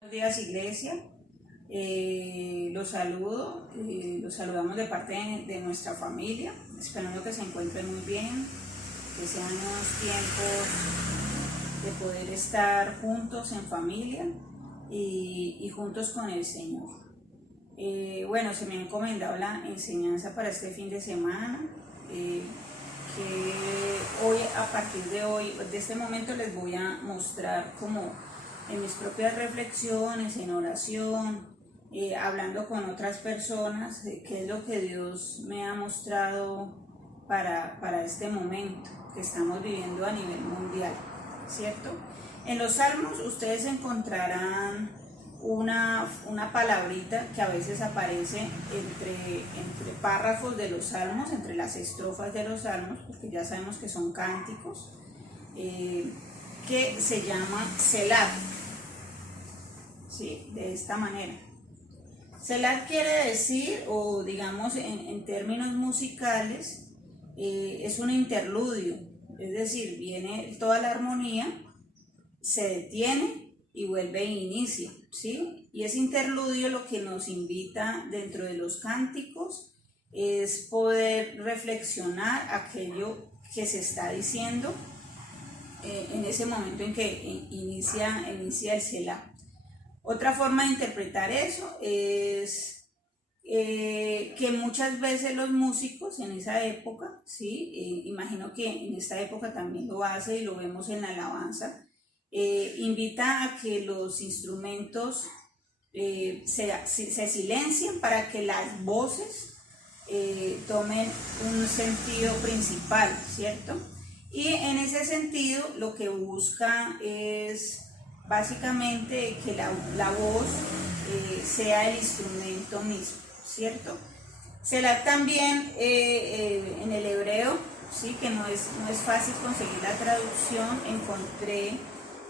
Buenos días, iglesia. Los saludo, los saludamos de parte de nuestra familia, esperando que se encuentren muy bien, que sean unos tiempos de poder estar juntos en familia y juntos con el Señor. Bueno, se me ha encomendado la enseñanza para este fin de semana, que hoy, a partir de este momento les voy a mostrar como en mis propias reflexiones, en oración, hablando con otras personas, qué es lo que Dios me ha mostrado para este momento que estamos viviendo a nivel mundial, ¿cierto? En los salmos ustedes encontrarán una palabrita que a veces aparece entre párrafos de los salmos, entre las estrofas de los salmos, porque ya sabemos que son cánticos, que se llama Selah. ¿Sí? De esta manera. Selah quiere decir, o digamos en términos musicales, es un interludio, es decir, viene toda la armonía, se detiene y vuelve e inicia, ¿sí? Y ese interludio lo que nos invita dentro de los cánticos es poder reflexionar aquello que se está diciendo en ese momento en que inicia el Selah. Otra forma de interpretar eso es que muchas veces los músicos en esa época, ¿sí? Imagino que en esta época también lo hace y lo vemos en la alabanza, invita a que los instrumentos se silencien para que las voces tomen un sentido principal, ¿cierto? Y en ese sentido lo que busca es básicamente que la voz sea el instrumento mismo, ¿cierto? Selah también en el hebreo, ¿sí? Que no es fácil conseguir la traducción, encontré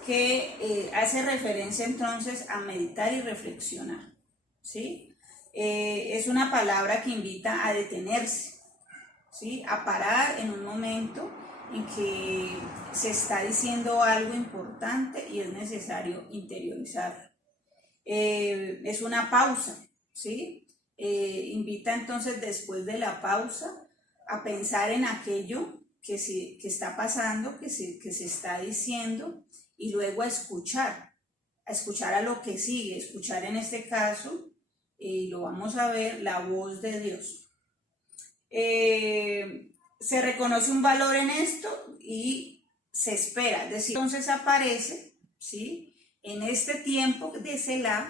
que hace referencia entonces a meditar y reflexionar, ¿sí? Es una palabra que invita a detenerse, ¿sí? A parar en un momento en que se está diciendo algo importante y es necesario interiorizarlo. Es una pausa, ¿sí? Invita entonces después de la pausa a pensar en aquello que está pasando, que se está diciendo, y luego a escuchar a lo que sigue, escuchar en este caso, lo vamos a ver, la voz de Dios. Se reconoce un valor en esto y se espera, es decir, entonces aparece, ¿sí? En este tiempo de Selah,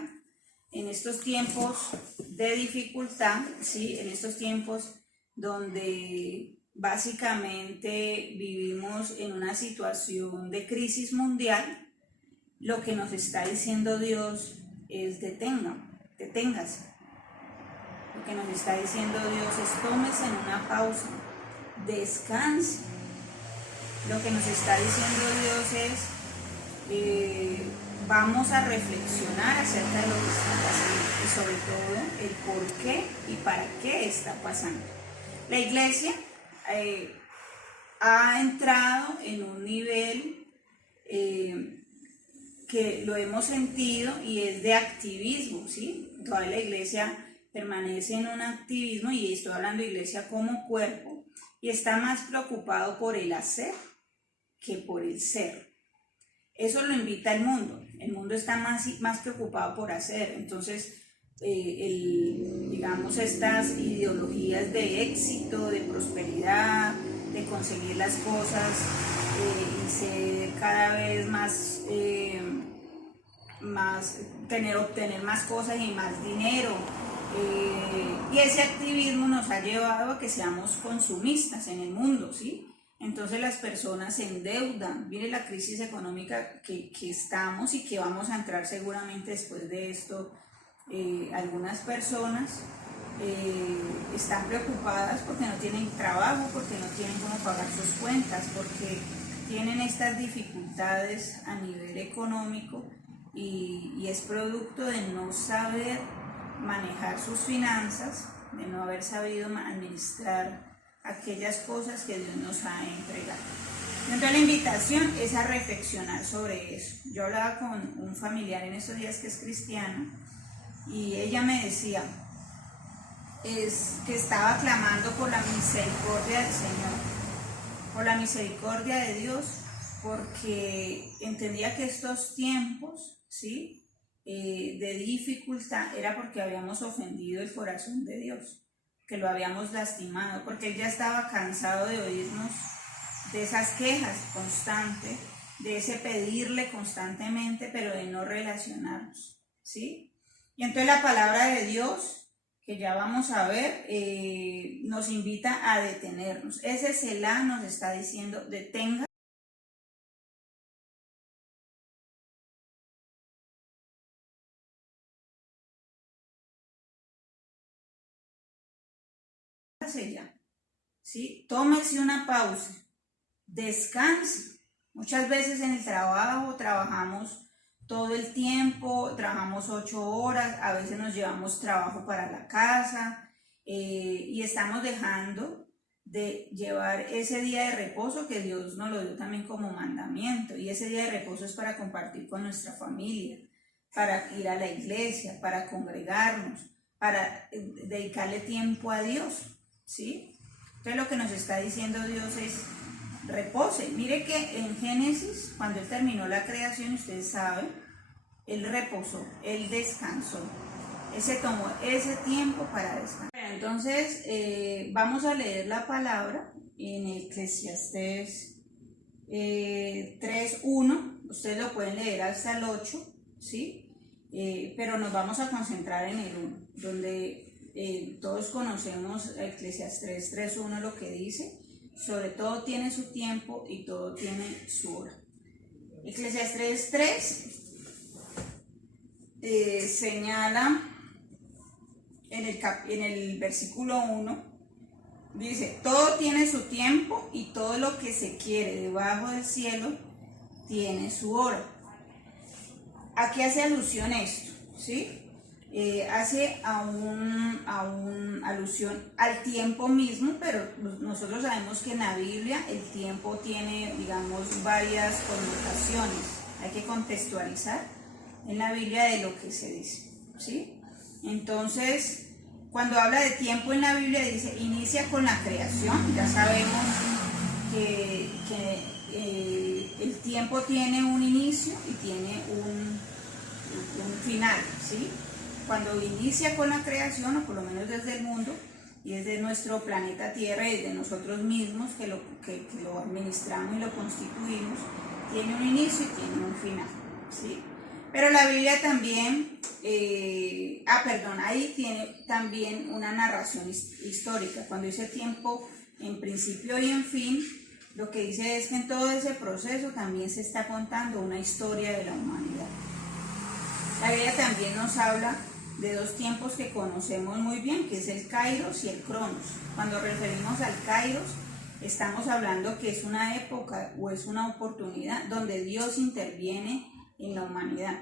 en estos tiempos de dificultad, ¿sí? En estos tiempos donde básicamente vivimos en una situación de crisis mundial, lo que nos está diciendo Dios es deténgase. Lo que nos está diciendo Dios es tómese en una pausa, descanse. Lo que nos está diciendo Dios es vamos a reflexionar acerca de lo que está pasando y sobre todo el por qué y para qué está pasando. La iglesia ha entrado en un nivel que lo hemos sentido y es de activismo, ¿sí? Toda la iglesia permanece en un activismo, y estoy hablando de iglesia como cuerpo, y está más preocupado por el hacer que por el ser. Eso lo invita el mundo está más preocupado por hacer. Entonces digamos, estas ideologías de éxito, de prosperidad, de conseguir las cosas y ser cada vez obtener más cosas y más dinero, y ese activismo nos ha llevado a que seamos consumistas en el mundo, ¿sí? Entonces las personas se endeudan. Mire la crisis económica que estamos y que vamos a entrar seguramente después de esto. Algunas personas están preocupadas porque no tienen trabajo, porque no tienen cómo pagar sus cuentas, porque tienen estas dificultades a nivel económico y es producto de no saber manejar sus finanzas, de no haber sabido administrar aquellas cosas que Dios nos ha entregado. Entonces la invitación es a reflexionar sobre eso. Yo hablaba con un familiar en estos días que es cristiano y ella me decía que estaba clamando por la misericordia del Señor, por la misericordia de Dios, porque entendía que estos tiempos, ¿sí?, de dificultad era porque habíamos ofendido el corazón de Dios, que lo habíamos lastimado, porque Él ya estaba cansado de oírnos de esas quejas constantes, de ese pedirle constantemente, pero de no relacionarnos, ¿sí? Y entonces la palabra de Dios, que ya vamos a ver, nos invita a detenernos. Ese Selah nos está diciendo, detenga. Ya, ¿sí? Tómese una pausa, descanse. Muchas veces en el trabajo trabajamos todo el tiempo, trabajamos 8 horas, a veces nos llevamos trabajo para la casa y estamos dejando de llevar ese día de reposo que Dios nos lo dio también como mandamiento, y ese día de reposo es para compartir con nuestra familia, para ir a la iglesia, para congregarnos, para dedicarle tiempo a Dios, ¿sí? Entonces lo que nos está diciendo Dios es repose. Mire que en Génesis, cuando Él terminó la creación, ustedes saben, Él reposó, Él descansó. Él se tomó ese tiempo para descansar. Entonces, vamos a leer la palabra en Eclesiastés 3:1. Ustedes lo pueden leer hasta el 8, ¿sí? Pero nos vamos a concentrar en el 1, donde todos conocemos Eclesiastés 3:1, lo que dice: sobre todo tiene su tiempo y todo tiene su hora. Eclesiastés 3 señala en el versículo 1, dice: todo tiene su tiempo y todo lo que se quiere debajo del cielo tiene su hora. ¿A qué hace alusión esto? ¿Sí? Hace alusión al tiempo mismo, pero nosotros sabemos que en la Biblia el tiempo tiene, digamos, varias connotaciones. Hay que contextualizar en la Biblia de lo que se dice, ¿sí? Entonces, cuando habla de tiempo en la Biblia, dice, inicia con la creación. Ya sabemos que el tiempo tiene un inicio y tiene un final, ¿sí? Cuando inicia con la creación, o por lo menos desde el mundo, y desde nuestro planeta Tierra, y desde nosotros mismos que lo administramos y lo constituimos, tiene un inicio y tiene un final, ¿sí? Pero la Biblia también, ahí tiene también una narración histórica. Cuando dice tiempo en principio y en fin, lo que dice es que en todo ese proceso también se está contando una historia de la humanidad. La Biblia también nos habla de dos tiempos que conocemos muy bien, que es el Kairos y el Cronos. Cuando referimos al Kairos, estamos hablando que es una época o es una oportunidad donde Dios interviene en la humanidad,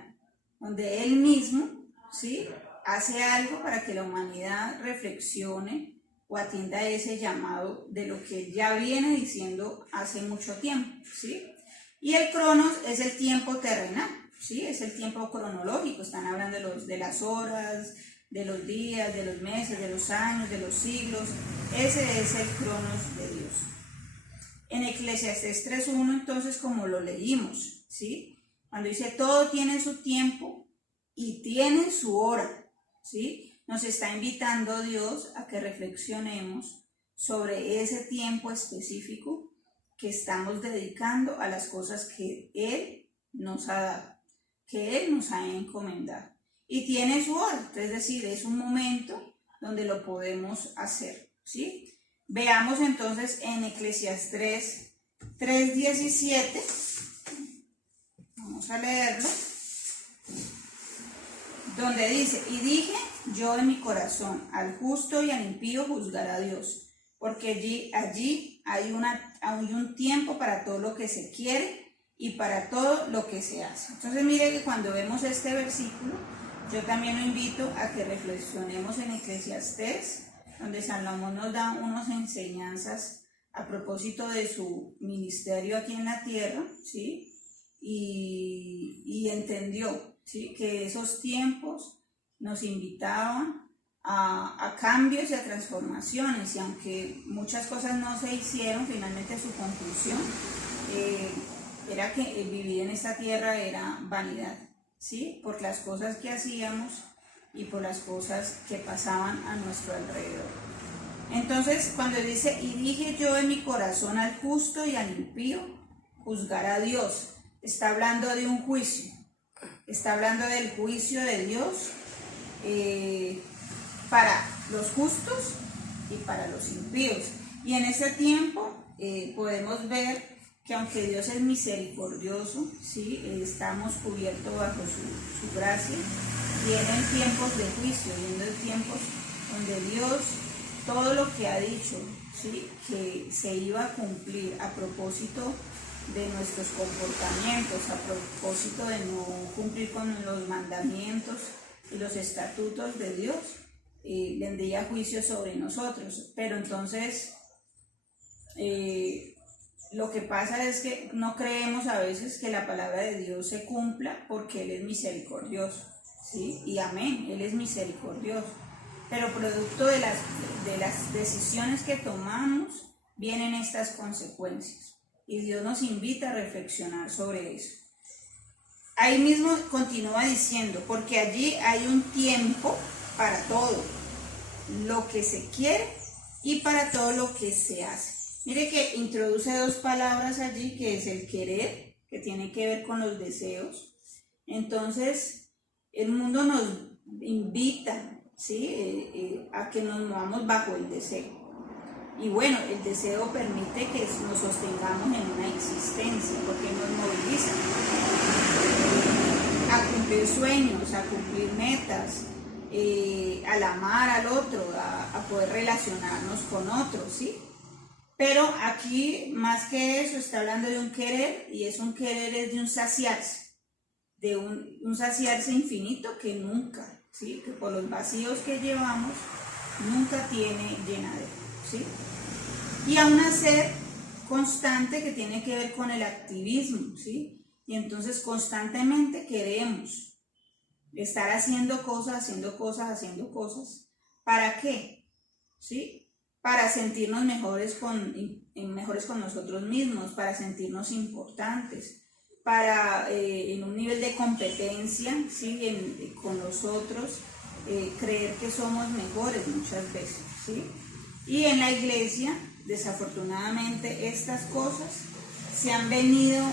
donde Él mismo, ¿sí?, hace algo para que la humanidad reflexione o atienda ese llamado de lo que Él ya viene diciendo hace mucho tiempo, ¿sí? Y el Cronos es el tiempo terrenal, ¿sí? Es el tiempo cronológico. Están hablando de las horas, de los días, de los meses, de los años, de los siglos. Ese es el Cronos de Dios. En Eclesiastés 3:1, entonces, como lo leímos, ¿sí?, cuando dice todo tiene su tiempo y tiene su hora, ¿sí?, nos está invitando Dios a que reflexionemos sobre ese tiempo específico que estamos dedicando a las cosas que Él nos ha dado, que Él nos ha encomendado. Y tiene su hora, es decir, es un momento donde lo podemos hacer, ¿sí? Veamos entonces en Eclesiastés 3:17, vamos a leerlo, donde dice: y dije yo en mi corazón, al justo y al impío juzgará Dios, porque allí hay un tiempo para todo lo que se quiere y para todo lo que se hace. Entonces mire que cuando vemos este versículo, yo también lo invito a que reflexionemos en Eclesiastés, donde Salomón nos da unas enseñanzas a propósito de su ministerio aquí en la tierra, ¿sí? Y entendió, ¿sí?, que esos tiempos nos invitaban a cambios y a transformaciones, y aunque muchas cosas no se hicieron, finalmente su conclusión era que vivir en esta tierra era vanidad, ¿sí?, por las cosas que hacíamos y por las cosas que pasaban a nuestro alrededor. Entonces, cuando dice, y dije yo en mi corazón al justo y al impío, juzgará Dios, está hablando de un juicio, está hablando del juicio de Dios para los justos y para los impíos. Y en ese tiempo podemos ver que aunque Dios es misericordioso, ¿sí?, estamos cubiertos bajo su gracia, vienen tiempos de juicio, vienen tiempos donde Dios, todo lo que ha dicho, ¿sí?, que se iba a cumplir a propósito de nuestros comportamientos, a propósito de no cumplir con los mandamientos y los estatutos de Dios, vendría juicio sobre nosotros. Pero entonces lo que pasa es que no creemos a veces que la palabra de Dios se cumpla, porque Él es misericordioso, ¿sí? Y amén, Él es misericordioso. Pero producto de las decisiones que tomamos vienen estas consecuencias, y Dios nos invita a reflexionar sobre eso. Ahí mismo continúa diciendo, porque allí hay un tiempo para todo lo que se quiere y para todo lo que se hace. Mire que introduce dos palabras allí, que es el querer, que tiene que ver con los deseos. Entonces, el mundo nos invita, ¿sí?, a que nos movamos bajo el deseo. Y bueno, el deseo permite que nos sostengamos en una existencia, porque nos moviliza a cumplir sueños, a cumplir metas, al amar al otro, a poder relacionarnos con otros, ¿sí? Pero aquí, más que eso, está hablando de un querer, y es un querer, es de un saciarse, de un saciarse infinito que nunca, ¿sí?, que por los vacíos que llevamos, nunca tiene llenadero, ¿sí? Y a un hacer constante que tiene que ver con el activismo, ¿sí? Y entonces constantemente queremos estar haciendo cosas. ¿Para qué? ¿Sí? Para sentirnos mejores con nosotros mismos, para sentirnos importantes, para en un nivel de competencia, ¿sí?, con los otros, creer que somos mejores muchas veces, ¿sí? Y en la iglesia, desafortunadamente, estas cosas se han venido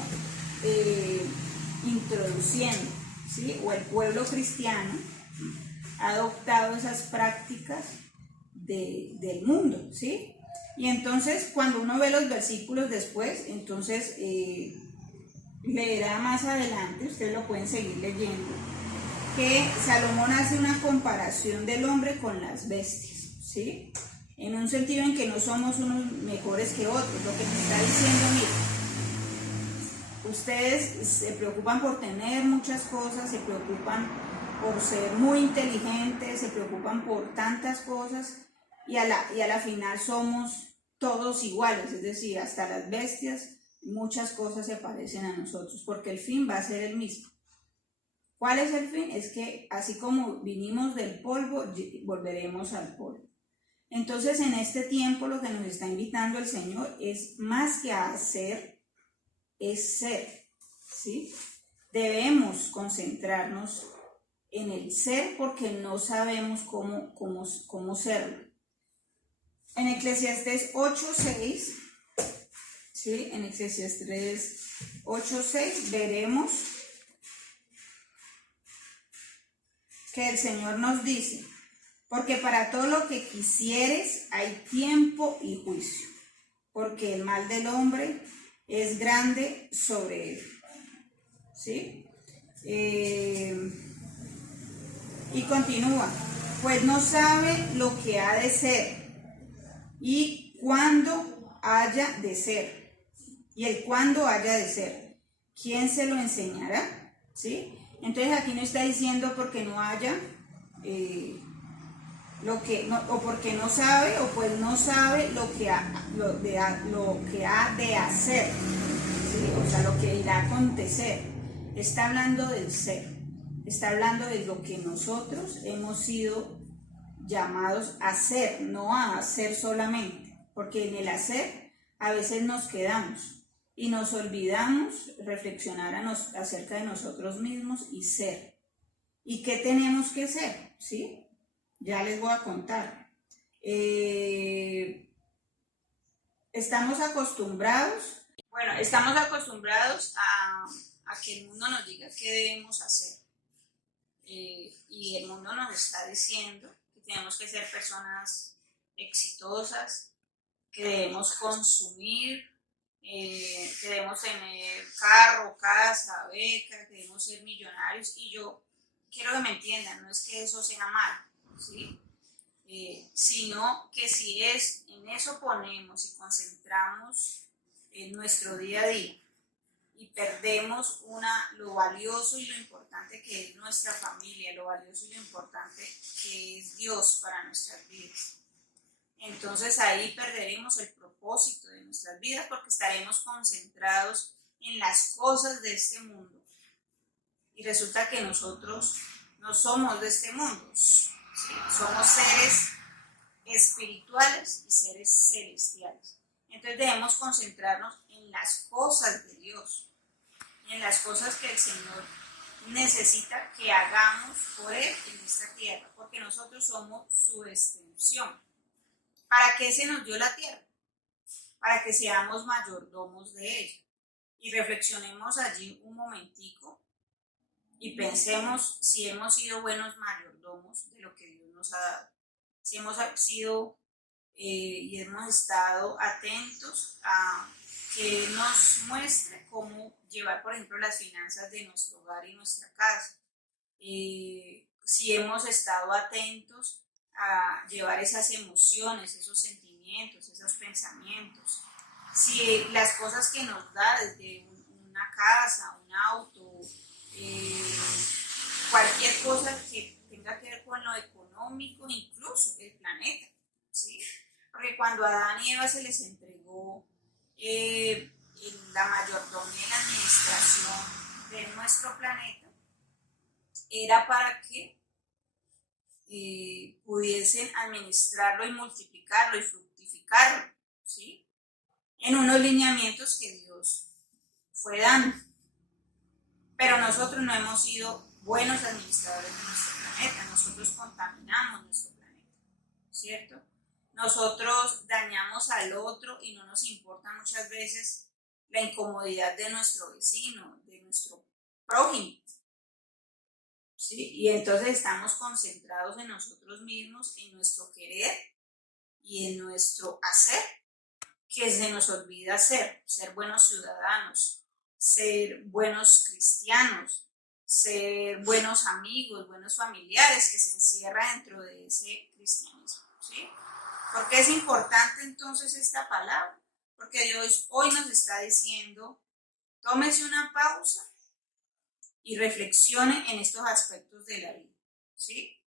introduciendo, ¿sí? O el pueblo cristiano ha adoptado esas prácticas del mundo, ¿sí? Y entonces, cuando uno ve los versículos después, entonces leerá más adelante, ustedes lo pueden seguir leyendo, que Salomón hace una comparación del hombre con las bestias, ¿sí?, en un sentido en que no somos unos mejores que otros. Lo que te está diciendo, mira, ustedes se preocupan por tener muchas cosas, se preocupan por ser muy inteligentes, se preocupan por tantas cosas, y a la final somos todos iguales, es decir, hasta las bestias, muchas cosas se parecen a nosotros, porque el fin va a ser el mismo. ¿Cuál es el fin? Es que así como vinimos del polvo, volveremos al polvo. Entonces, en este tiempo lo que nos está invitando el Señor es más que a hacer, es ser, ¿sí? Debemos concentrarnos en el ser, porque no sabemos cómo serlo. En Eclesiastés 8:6, ¿sí?, en Eclesiastés 8:6 veremos que el Señor nos dice, porque para todo lo que quisieres hay tiempo y juicio, porque el mal del hombre es grande sobre él, ¿sí? Y continúa, pues no sabe lo que ha de ser y cuándo haya de ser, y el cuándo haya de ser, ¿quién se lo enseñará? ¿Sí? Entonces aquí no está diciendo porque no haya o porque no sabe, o pues no sabe lo que ha de hacer, ¿sí? O sea, lo que irá a acontecer. Está hablando del ser, está hablando de lo que nosotros hemos sido llamados a hacer, no a hacer solamente, porque en el hacer a veces nos quedamos y nos olvidamos reflexionar acerca de nosotros mismos y ser. ¿Y qué tenemos que ser? ¿Sí? Ya les voy a contar. Estamos acostumbrados, a que el mundo nos diga qué debemos hacer. Y el mundo nos está diciendo que tenemos que ser personas exitosas, que debemos consumir, que debemos tener carro, casa, beca, que debemos ser millonarios. Y yo quiero que me entiendan, no es que eso sea malo, ¿sí? Sino que si en eso ponemos y concentramos en nuestro día a día y perdemos lo valioso y lo importante que es nuestra familia, lo valioso y lo importante que es Dios para nuestras vidas. Entonces ahí perderemos el propósito de nuestras vidas porque estaremos concentrados en las cosas de este mundo. Y resulta que nosotros no somos de este mundo, ¿sí? Somos seres espirituales y seres celestiales. Entonces debemos concentrarnos en las cosas de Dios, en las cosas que el Señor necesita que hagamos por Él en esta tierra, porque nosotros somos su extensión. ¿Para qué se nos dio la tierra? Para que seamos mayordomos de ella. Y reflexionemos allí un momentico y pensemos si hemos sido buenos mayordomos de lo que Dios nos ha dado. Si hemos sido y hemos estado atentos a que nos muestre cómo llevar, por ejemplo, las finanzas de nuestro hogar y nuestra casa. Si hemos estado atentos a llevar esas emociones, esos sentimientos, esos pensamientos. Si las cosas que nos da desde una casa, un auto, cualquier cosa que tenga que ver con lo económico, incluso el planeta, ¿sí? Porque cuando a Adán y Eva se les entregó la mayordomía y la administración de nuestro planeta, era para que pudiesen administrarlo y multiplicarlo y fructificarlo, ¿sí? En unos lineamientos que Dios fue dando. Pero nosotros no hemos sido buenos administradores de nuestro planeta, nosotros contaminamos nuestro planeta, ¿cierto? Nosotros dañamos al otro y no nos importa muchas veces la incomodidad de nuestro vecino, de nuestro prójimo, ¿sí? Y entonces estamos concentrados en nosotros mismos, en nuestro querer y en nuestro hacer, que se nos olvida ser buenos ciudadanos, ser buenos cristianos, ser buenos amigos, buenos familiares, que se encierra dentro de ese cristianismo, ¿sí? ¿Por qué es importante entonces esta palabra? Porque Dios hoy nos está diciendo, tómese una pausa y reflexione en estos aspectos de la vida, ¿sí?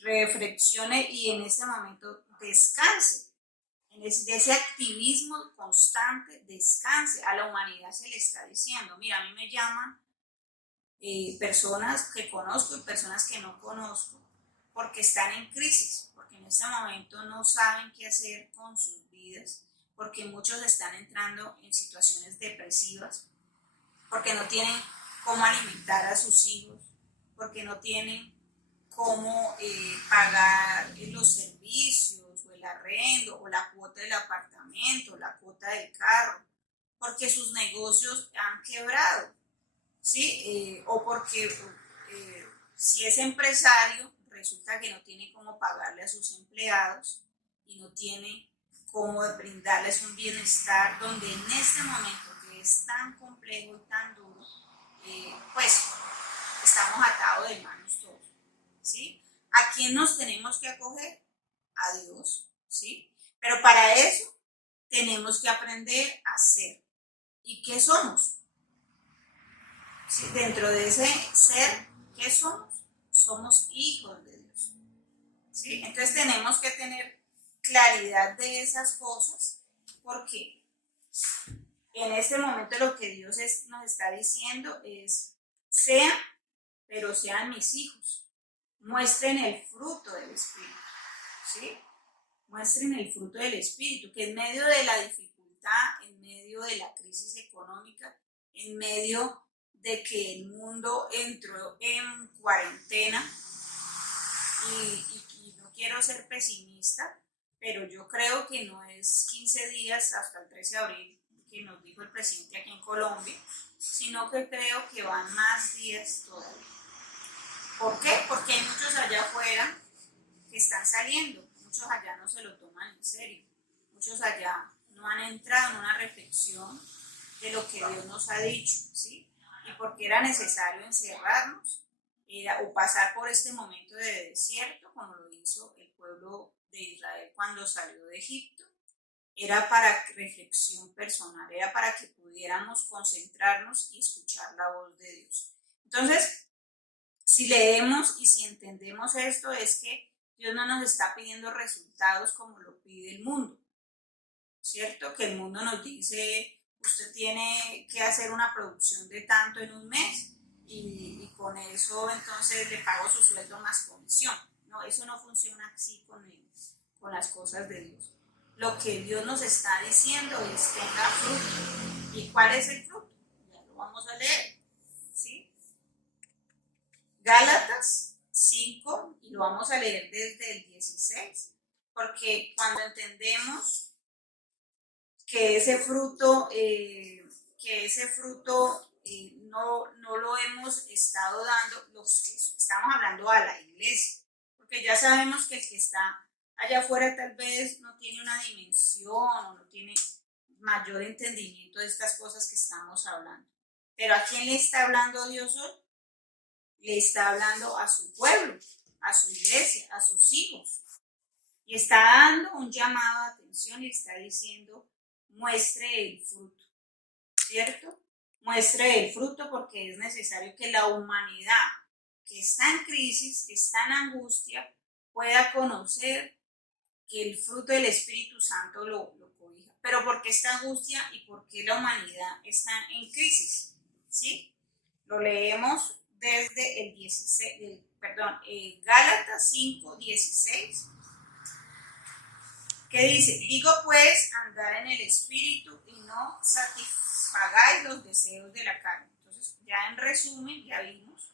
Reflexione y en este momento descanse. De ese activismo constante, descanse. A la humanidad se le está diciendo, mira, a mí me llaman personas que conozco y personas que no conozco, porque están en crisis, porque en este momento no saben qué hacer con sus vidas, porque muchos están entrando en situaciones depresivas, porque no tienen cómo alimentar a sus hijos, porque no tienen cómo pagar los servicios, o el arrendo, o la cuota del apartamento, la cuota del carro, porque sus negocios han quebrado, ¿sí? O porque si es empresario, resulta que no tiene cómo pagarle a sus empleados y no tiene cómo brindarles un bienestar, donde en este momento que es tan complejo y tan duro, pues estamos atados de manos todos, ¿sí? ¿A quién nos tenemos que acoger? A Dios, ¿sí? Pero para eso tenemos que aprender a ser. ¿Y qué somos? ¿Sí? Dentro de ese ser, ¿qué somos? Somos hijos de Dios. ¿sí? Entonces tenemos que tener claridad de esas cosas, porque en este momento lo que Dios nos está diciendo es, sean, pero sean mis hijos, muestren el fruto del Espíritu, ¿sí? Muestren el fruto del Espíritu, que en medio de la dificultad, en medio de la crisis económica, en medio de que el mundo entró en cuarentena, y no quiero ser pesimista, pero yo creo que no es 15 días hasta el 13 de abril que nos dijo el presidente aquí en Colombia, sino que creo que van más días todavía. ¿Por qué? Porque hay muchos allá afuera que están saliendo, muchos allá no se lo toman en serio, muchos allá no han entrado en una reflexión de lo que Dios nos ha dicho, ¿sí? Y porque era necesario encerrarnos o pasar por este momento de desierto, como lo hizo el pueblo de Israel cuando salió de Egipto. Era para reflexión personal, era para que pudiéramos concentrarnos y escuchar la voz de Dios. Entonces, si leemos y si entendemos esto, es que Dios no nos está pidiendo resultados como lo pide el mundo, ¿cierto? Que el mundo nos dice, usted tiene que hacer una producción de tanto en un mes y con eso entonces le pago su sueldo más comisión. No, eso no funciona así con las cosas de Dios. Lo que Dios nos está diciendo es tenga fruto. ¿Y cuál es el fruto? Ya lo vamos a leer, ¿sí? Gálatas 5, y lo vamos a leer desde el 16, porque cuando entendemos que ese fruto no lo hemos estado dando los que estamos hablando a la iglesia, porque ya sabemos que el que está allá afuera tal vez no tiene una dimensión o no tiene mayor entendimiento de estas cosas que estamos hablando. Pero ¿a quién le está hablando Dios hoy? Le está hablando a su pueblo, a su iglesia, a sus hijos. Y está dando un llamado de atención y está diciendo, muestre el fruto, ¿cierto? Muestre el fruto porque es necesario que la humanidad que está en crisis, que está en angustia, pueda conocer que el fruto del Espíritu Santo lo cobija. Pero ¿por qué esta angustia y por qué la humanidad está en crisis? ¿Sí? Lo leemos desde el 16, Gálatas 5, 16, que dice, digo pues, andar en el Espíritu y no satisfagáis los deseos de la carne. Entonces, ya en resumen, ya vimos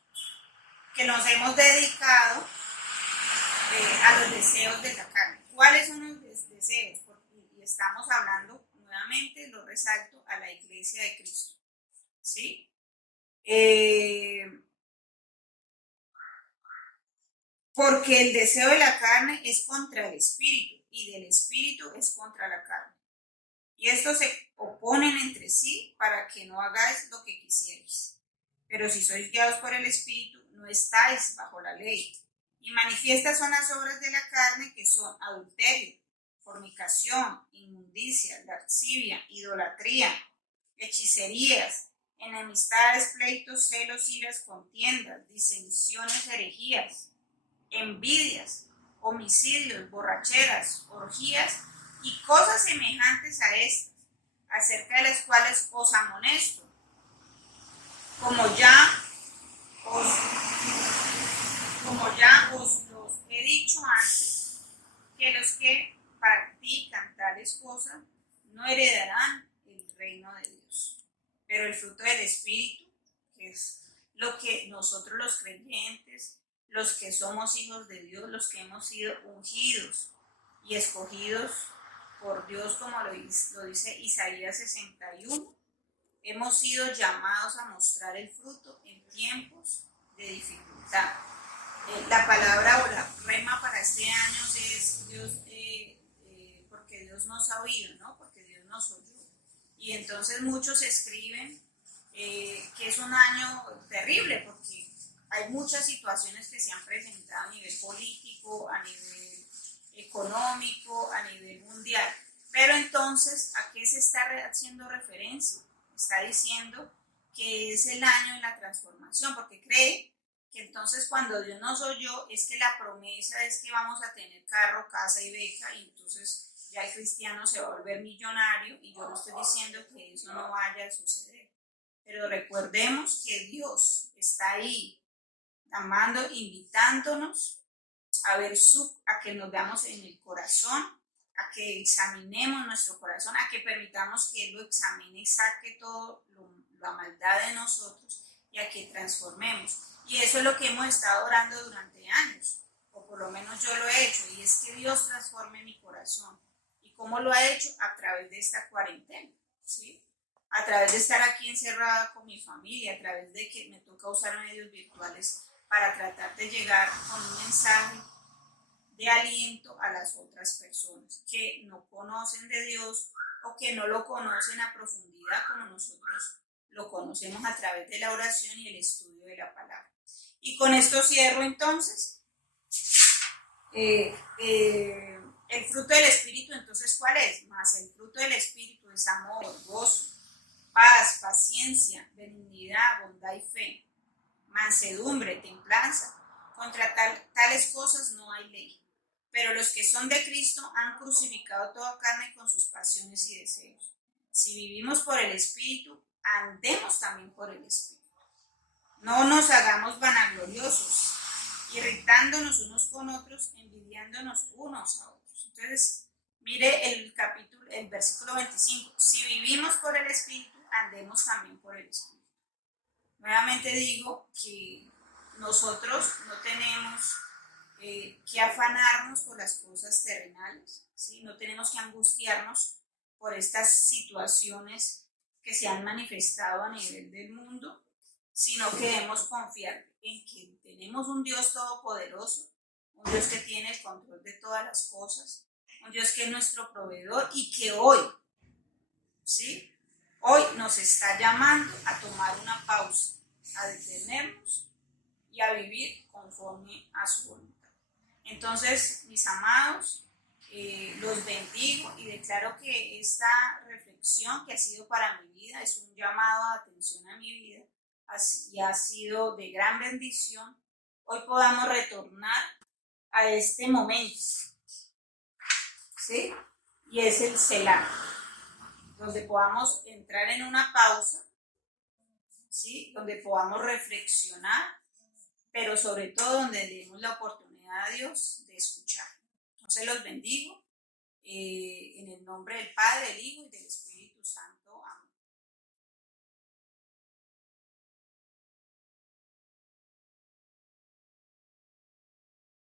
que nos hemos dedicado a los deseos de la carne. ¿Cuáles son los deseos? Y estamos hablando nuevamente, lo resalto, a la iglesia de Cristo, ¿sí? Porque el deseo de la carne es contra el espíritu y del espíritu es contra la carne. Y estos se oponen entre sí para que no hagáis lo que quisierais. Pero si sois guiados por el espíritu, no estáis bajo la ley. Y manifiestas son las obras de la carne, que son adulterio, fornicación, inmundicia, lascivia, idolatría, hechicerías, enemistades, pleitos, celos, iras, contiendas, disensiones, herejías, envidias, homicidios, borracheras, orgías y cosas semejantes a estas, acerca de las cuales os amonesto, como ya os los he dicho antes, que los que practican tales cosas no heredarán el reino de Dios. Pero el fruto del Espíritu, que es lo que nosotros los creyentes, los que somos hijos de Dios, los que hemos sido ungidos y escogidos por Dios, como lo dice Isaías 61, hemos sido llamados a mostrar el fruto en tiempos de dificultad. La palabra o la rema para este año es Dios, porque Dios nos ha oído, ¿no? Porque Dios nos oyó. Y entonces muchos escriben que es un año terrible porque hay muchas situaciones que se han presentado a nivel político, a nivel económico, a nivel mundial. Pero entonces, ¿a qué se está haciendo referencia? Está diciendo que es el año de la transformación, porque cree que entonces cuando Dios nos oyó es que la promesa es que vamos a tener carro, casa y beca, y entonces ya el cristiano se va a volver millonario, y yo no estoy diciendo que eso no vaya a suceder. Pero recordemos que Dios está ahí, amando, invitándonos a que nos veamos en el corazón, a que examinemos nuestro corazón, a que permitamos que Él lo examine y saque todo la maldad de nosotros, y a que transformemos. Y eso es lo que hemos estado orando durante años, o por lo menos yo lo he hecho, y es que Dios transforme mi corazón. ¿Y cómo lo ha hecho? A través de esta cuarentena, ¿sí? A través de estar aquí encerrada con mi familia, a través de que me toca usar medios virtuales para tratar de llegar con un mensaje de aliento a las otras personas que no conocen de Dios o que no lo conocen a profundidad como nosotros lo conocemos a través de la oración y el estudio de la palabra. Y con esto cierro entonces. El fruto del Espíritu, entonces, ¿cuál es? Más el fruto del Espíritu es amor, gozo, paz, paciencia, benignidad, bondad y fe, mansedumbre, templanza. Contra tales cosas no hay ley. Pero los que son de Cristo han crucificado toda carne con sus pasiones y deseos. Si vivimos por el Espíritu, andemos también por el Espíritu. No nos hagamos vanagloriosos, irritándonos unos con otros, envidiándonos unos a otros. Entonces, mire el versículo 25. Si vivimos por el Espíritu, andemos también por el Espíritu. Nuevamente digo que nosotros no tenemos que afanarnos por las cosas terrenales, ¿sí? No tenemos que angustiarnos por estas situaciones que se han manifestado a nivel del mundo, sino que debemos confiar en que tenemos un Dios todopoderoso, un Dios que tiene el control de todas las cosas, un Dios que es nuestro proveedor y que hoy, ¿sí? Hoy nos está llamando a tomar una pausa, a detenernos y a vivir conforme a su voluntad. Entonces, mis amados, los bendigo y declaro que esta reflexión que ha sido para mi vida es un llamado de atención a mi vida y ha sido de gran bendición. Hoy podamos retornar a este momento, ¿sí? Y es el Selah, donde podamos entrar en una pausa, ¿sí? Donde podamos reflexionar, pero sobre todo donde le demos la oportunidad a Dios de escuchar. Entonces los bendigo en el nombre del Padre, del Hijo y del Espíritu Santo. Amén.